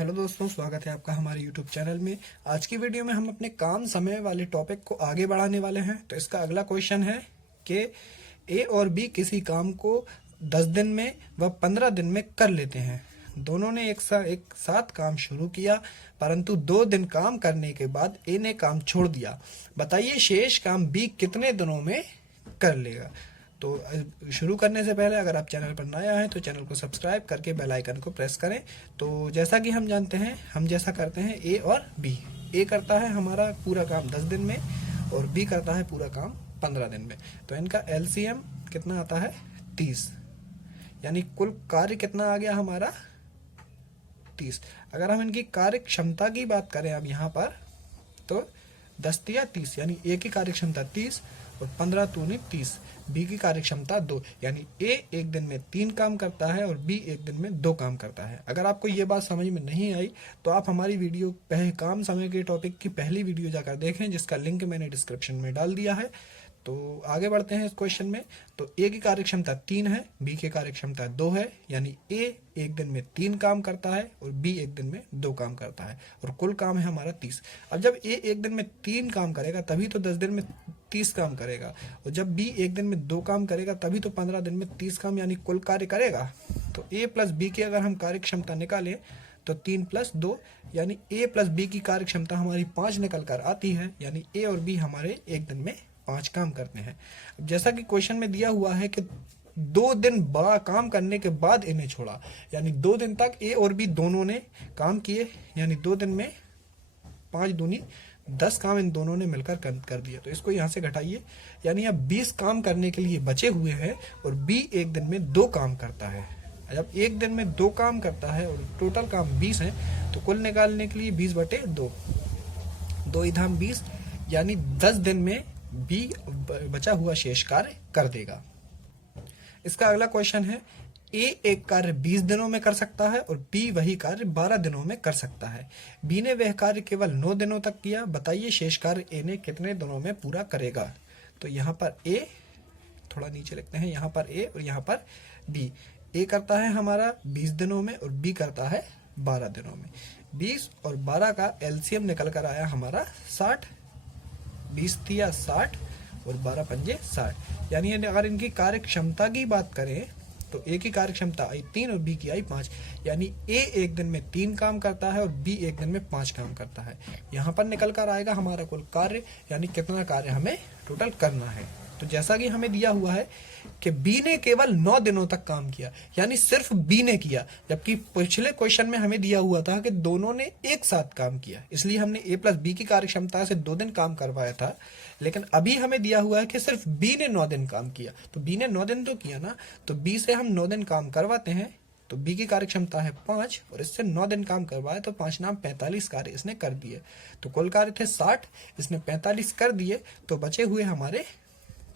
Hello दोस्तों, स्वागत है आपका हमारे यूट्यूब चैनल में। आज की वीडियो में हम अपने काम समय वाले टॉपिक को आगे बढ़ाने वाले हैं। तो इसका अगला क्वेश्चन है कि ए और बी किसी काम को 10 दिन में व 15 दिन में कर लेते हैं। दोनों ने एक साथ काम शुरू किया, परंतु 2 दिन काम करने के बाद ए ने काम छोड़ दिया। बताइए शेष काम बी कितने दिनों में कर लेगा। तो शुरू करने से पहले अगर आप चैनल पर नया हैं तो चैनल को सब्सक्राइब करके बेल आइकन को प्रेस करें। तो जैसा कि हम जानते हैं, हम जैसा करते हैं ए और बी। ए करता है हमारा पूरा काम 10 दिन में और बी करता है पूरा काम 15 दिन में। तो इनका एलसीएम कितना आता है 30, यानी कुल कार्य कितना आ गया हमारा 30। अगर हम इनकी कार्य क्षमता की बात करें अब यहाँ पर, तो 10 या 30, यानी ए की कार्य क्षमता 30 और 15 दूनी 30। बी की कार्य क्षमता 2, यानी ए एक दिन में 3 काम करता है और बी एक दिन में 2 काम करता है। अगर आपको ये बात समझ में नहीं आई तो आप हमारी वीडियो काम समय के टॉपिक की पहली वीडियो जाकर देखें, जिसका लिंक मैंने डिस्क्रिप्शन में डाल दिया है। तो आगे बढ़ते हैं इस क्वेश्चन में। तो ए की कार्य क्षमता 3 है, बी की कार्य क्षमता 2 है, यानी ए एक दिन में 3 काम करता है और बी एक दिन में 2 काम करता है और कुल काम है हमारा 30। अब जब ए एक दिन में 3 काम करेगा तभी तो 10 दिन में 30 काम करेगा, और जब बी एक दिन में 2 काम करेगा तभी तो 15 दिन में 30 काम यानी कुल कार्य करेगा। तो ए प्लस बी की अगर हम कार्य क्षमता निकालें तो 3 + 2, यानी ए प्लस बी की कार्य क्षमता हमारी 5 निकल कर आती है, यानी ए और बी हमारे एक दिन में 5 काम करते हैं। अब जैसा कि क्वेश्चन में दिया हुआ है कि 2 दिन बड़ा काम करने के बाद इन्हें छोड़ा, यानी 2 दिन तक ए और बी दोनों ने काम किए, यानी 2 दिन में 5 दूनी 10 काम इन दोनों ने मिलकर कर दिए। तो इसको यहाँ से घटाइए, यानी अब 20 काम करने के लिए बचे हुए हैं और बी एक दिन में 2 काम करता है। जब एक दिन में 2 काम करता है और टोटल काम 20 है, तो कुल निकालने के लिए 20/2, 2 × 20, यानी 10 दिन में बी बचा हुआ शेष कार्य कर देगा। इसका अगला क्वेश्चन है, ए एक कार्य 20 दिनों में कर सकता है और बी वही कार्य 12 दिनों में कर सकता है। बी ने वह कार्य केवल 9 दिनों तक किया। बताइए शेष कार्य ए ने कितने दिनों में पूरा करेगा। तो यहाँ पर ए, थोड़ा नीचे लिखते हैं, यहाँ पर ए और यहाँ पर बी। ए करता है हमारा 20 दिनों में और बी करता है 12 दिनों में। 20 और 12 का एलसीएम निकल कर आया हमारा 60। 20 × 60 और 12 × 5 = 60, यानी अगर इनकी कार्य क्षमता की बात करें तो ए की कार्य क्षमता आई 3 और बी की आई 5, यानी ए एक दिन में 3 काम करता है और बी एक दिन में 5 काम करता है। यहाँ पर निकल कर आएगा हमारा कुल कार्य, यानी कितना कार्य हमें टोटल करना है। तो जैसा कि हमें दिया हुआ है कि बी ने केवल 9 दिनों तक काम किया, यानी सिर्फ बी ने किया, जबकि पिछले क्वेश्चन में हमें दिया हुआ था कि दोनों ने एक साथ काम किया, इसलिए हमने ए प्लस बी की कार्य क्षमता से 2 दिन काम करवाया था। लेकिन अभी हमें दिया हुआ है कि सिर्फ बी ने 9 दिन काम किया। तो बी ने 9 दिन तो किया ना, तो बी से हम 9 दिन काम करवाते हैं। तो बी की कार्य क्षमता है 5 और इससे 9 दिन काम करवाए, तो 5 × 45 कार्य इसने कर दिए। तो कुल कार्य थे 60, इसने 45 कर दिए, तो बचे हुए हमारे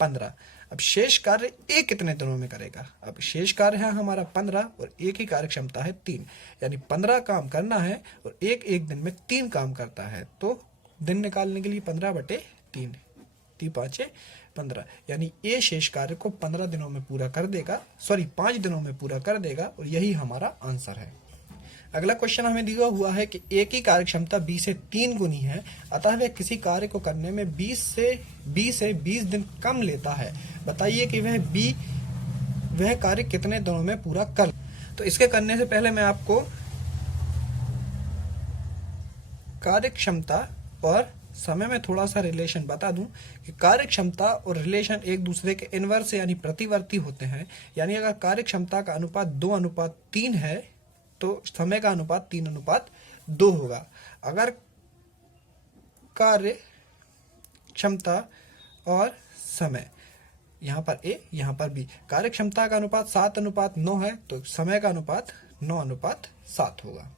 15। अब शेष कार्य ए कितने दिनों में करेगा। अब शेष कार्य है हमारा 15 और ए की कार्य क्षमता है 3, यानी 15 काम करना है और एक दिन में 3 काम करता है। तो दिन निकालने के लिए 15/3, 3 × 5 = 15, यानी ए शेष कार्य को 15 दिनों में पूरा कर देगा, 5 दिनों में पूरा कर देगा, और यही हमारा आंसर है। अगला क्वेश्चन हमें दिया हुआ है कि ए की कार्य क्षमता बी से 3 गुनी है, अतः वह किसी कार्य को करने में 20 से 20 दिन कम लेता है। बताइए कि वह कार्य कितने दिनों में पूरा कर। तो इसके करने से पहले मैं आपको कार्य क्षमता और समय में थोड़ा सा रिलेशन बता दूं कि कार्य क्षमता और रिलेशन एक दूसरे के इनवर्स यानी प्रतिवर्ती होते हैं। यानी अगर कार्य क्षमता का अनुपात 2:3 है तो समय का अनुपात 3:2 होगा। अगर कार्य क्षमता और समय, यहाँ पर ए यहाँ पर बी, कार्य क्षमता का अनुपात 7:9 है तो समय का अनुपात 9:7 होगा।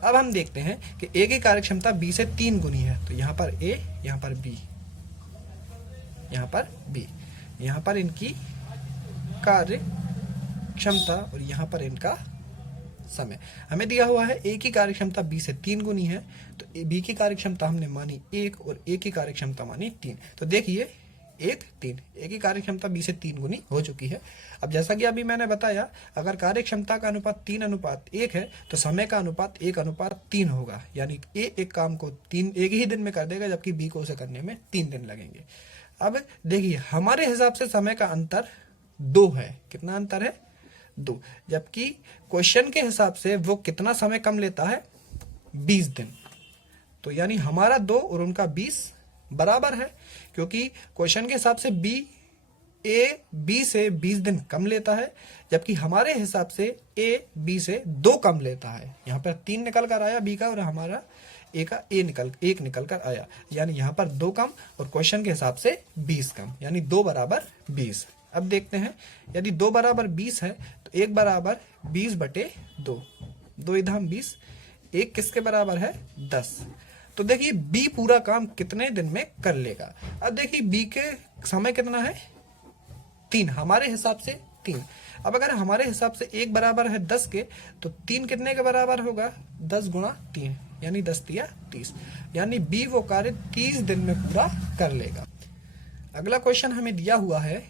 अब हम देखते हैं कि ए की कार्य क्षमता बी से 3 गुनी है। तो यहाँ पर ए, यहाँ पर बी, यहाँ पर बी, यहाँ पर इनकी कार्य क्षमता और यहाँ पर इनका समय। हमें दिया हुआ है ए की कार्य क्षमता बी से 3 गुनी है, तो बी की कार्य क्षमता हमने मानी 1 और ए की कार्य क्षमता मानी 3। तो देखिए 1 3, ए की कार्य क्षमता बी से 3 गुनी हो चुकी है। अब जैसा कि अभी मैंने बताया, अगर कार्य क्षमता का अनुपात 3:1 है तो समय का अनुपात 1:3 होगा, यानी ए एक काम को एक ही दिन में कर देगा, जबकि बी को उसे करने में 3 दिन लगेंगे। अब देखिए, हमारे हिसाब से समय का अंतर 2 है। कितना अंतर है? 2, जबकि क्वेश्चन के हिसाब से वो कितना समय कम लेता है? 20 दिन। तो यानी हमारा 2 और उनका 20 बराबर है, क्योंकि क्वेश्चन के हिसाब से ए बी से 20 दिन कम लेता है, जबकि हमारे हिसाब से ए बी से 2 कम लेता है। यहाँ पर 3 निकल कर आया बी का, और हमारा ए का 1 निकल कर आया, यानी यहाँ पर 2 कम और क्वेश्चन के हिसाब से 20 कम, यानी 2 बराबर 20। अब देखते हैं, यदि 2 बराबर 20 है तो 1 बराबर 20/2, 2 इधम 20, 1 किसके बराबर है? 10। तो देखिए बी पूरा काम कितने दिन में कर लेगा। अब देखिए बी के समय कितना है? 3, हमारे हिसाब से 3। अब अगर हमारे हिसाब से 1 बराबर है 10 के, तो 3 कितने के बराबर होगा? 10 गुणा 3, यानी 10 तिया 30, यानी बी वो कार्य 30 दिन में पूरा कर लेगा। अगला क्वेश्चन हमें दिया हुआ है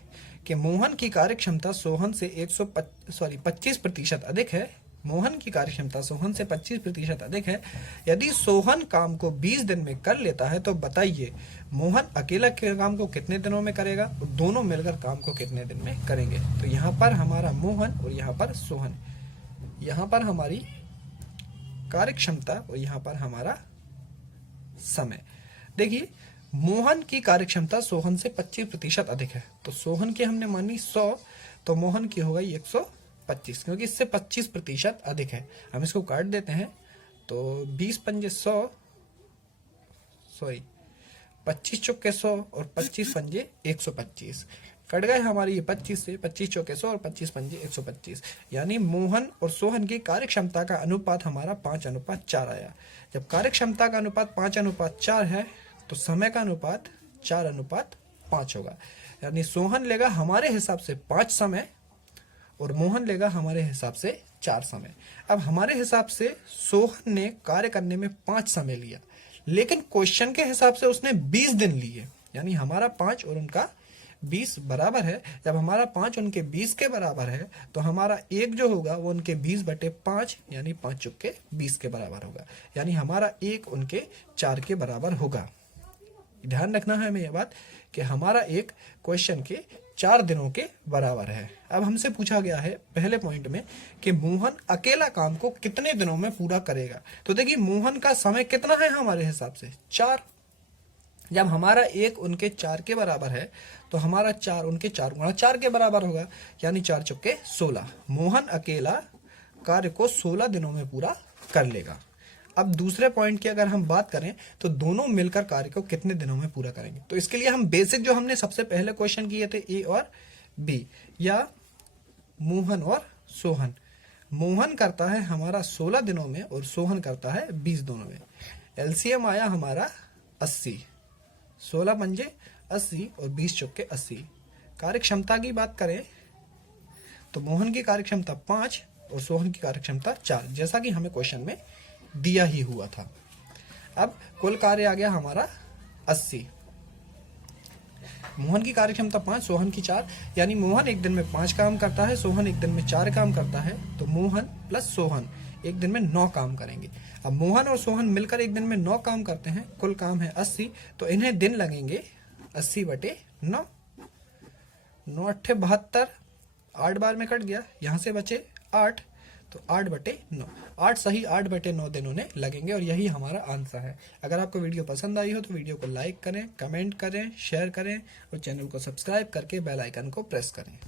कि मोहन की कार्य क्षमता सोहन से 25% अधिक है। मोहन की कार्य क्षमता सोहन से 25% अधिक है। यदि सोहन काम को 20 दिन में कर लेता है तो बताइए मोहन अकेला काम को कितने दिनों में करेगा और दोनों मिलकर काम को कितने दिन में करेंगे। तो यहाँ पर हमारा मोहन और यहाँ पर सोहन, यहाँ पर हमारी कार्य क्षमता और यहाँ पर हमारा समय। देखिए मोहन की कार्य क्षमता सोहन से 25% अधिक है, तो सोहन की हमने मानी 100, तो मोहन की हो गई 125, क्योंकि इससे 25% अधिक है। हम इसको काट देते हैं, तो 20 पंजे 100, 25 चौके 100 और 25 पंजे 125, कट गए हमारी ये 25 से, 25 चौके 100 और 25 पंजे 125, यानी मोहन और सोहन की कार्य क्षमता का अनुपात हमारा 5:4 आया। जब कार्य क्षमता का अनुपात 5:4 है तो समय का अनुपात 4:5 होगा, यानी सोहन लेगा हमारे हिसाब से 5 समय और मोहन लेगा हमारे हिसाब से 4 समय। अब हमारे हिसाब से सोहन ने कार्य करने में 5 समय लिया, लेकिन क्वेश्चन के हिसाब से उसने 20 दिन लिए, यानी हमारा 5 और उनका 20 बराबर है। जब हमारा 5 उनके 20 के बराबर है तो हमारा 1 जो होगा वो उनके 20/5, यानी 5 चुके 20 के बराबर होगा, यानी हमारा 1 उनके 4 के बराबर होगा। ध्यान रखना है हमें यह बात कि हमारा 1 क्वेश्चन के 4 दिनों के बराबर है। अब हमसे पूछा गया है पहले पॉइंट में कि मोहन अकेला काम को कितने दिनों में पूरा करेगा। तो देखिए मोहन का समय कितना है हमारे हिसाब से? 4। जब हमारा 1 उनके 4 के बराबर है तो हमारा 4 उनके 4 गुणा 4 के बराबर होगा, यानी 4 चौके 16। मोहन अकेला कार्य को 16 दिनों में पूरा कर लेगा। अब दूसरे पॉइंट की अगर हम बात करें तो दोनों मिलकर कार्य को कितने दिनों में पूरा करेंगे। तो इसके लिए हम बेसिक जो हमने सबसे पहले क्वेश्चन किए थे ए और बी, या मोहन और सोहन। मोहन करता है हमारा 16 दिनों में और सोहन करता है 20 दिनों में। एलसीएम आया हमारा 80, 16 पंजे 80 और 20 चौके 80। कार्य क्षमता की बात करें तो मोहन की कार्य क्षमता 5 और सोहन की कार्य क्षमता 4, जैसा कि हमें क्वेश्चन में दिया ही हुआ था। अब कुल कार्य आ गया हमारा 80। मोहन की कार्य क्षमता 5, सोहन की 4, यानी मोहन एक दिन में 5 काम करता है, सोहन एक दिन में 4 काम करता है, तो मोहन प्लस सोहन एक दिन में 9 काम करेंगे। अब मोहन और सोहन मिलकर एक दिन में 9 काम करते हैं, कुल काम है 80, तो इन्हें दिन लगेंगे 80/9, 9 8 72, 8 बार में कट गया, यहाँ से बचे 8, तो 8/9, 8 सही 8/9 दिन उन्हें लगेंगे, और यही हमारा आंसर है। अगर आपको वीडियो पसंद आई हो तो वीडियो को लाइक करें, कमेंट करें, शेयर करें और चैनल को सब्सक्राइब करके बेल आइकन को प्रेस करें।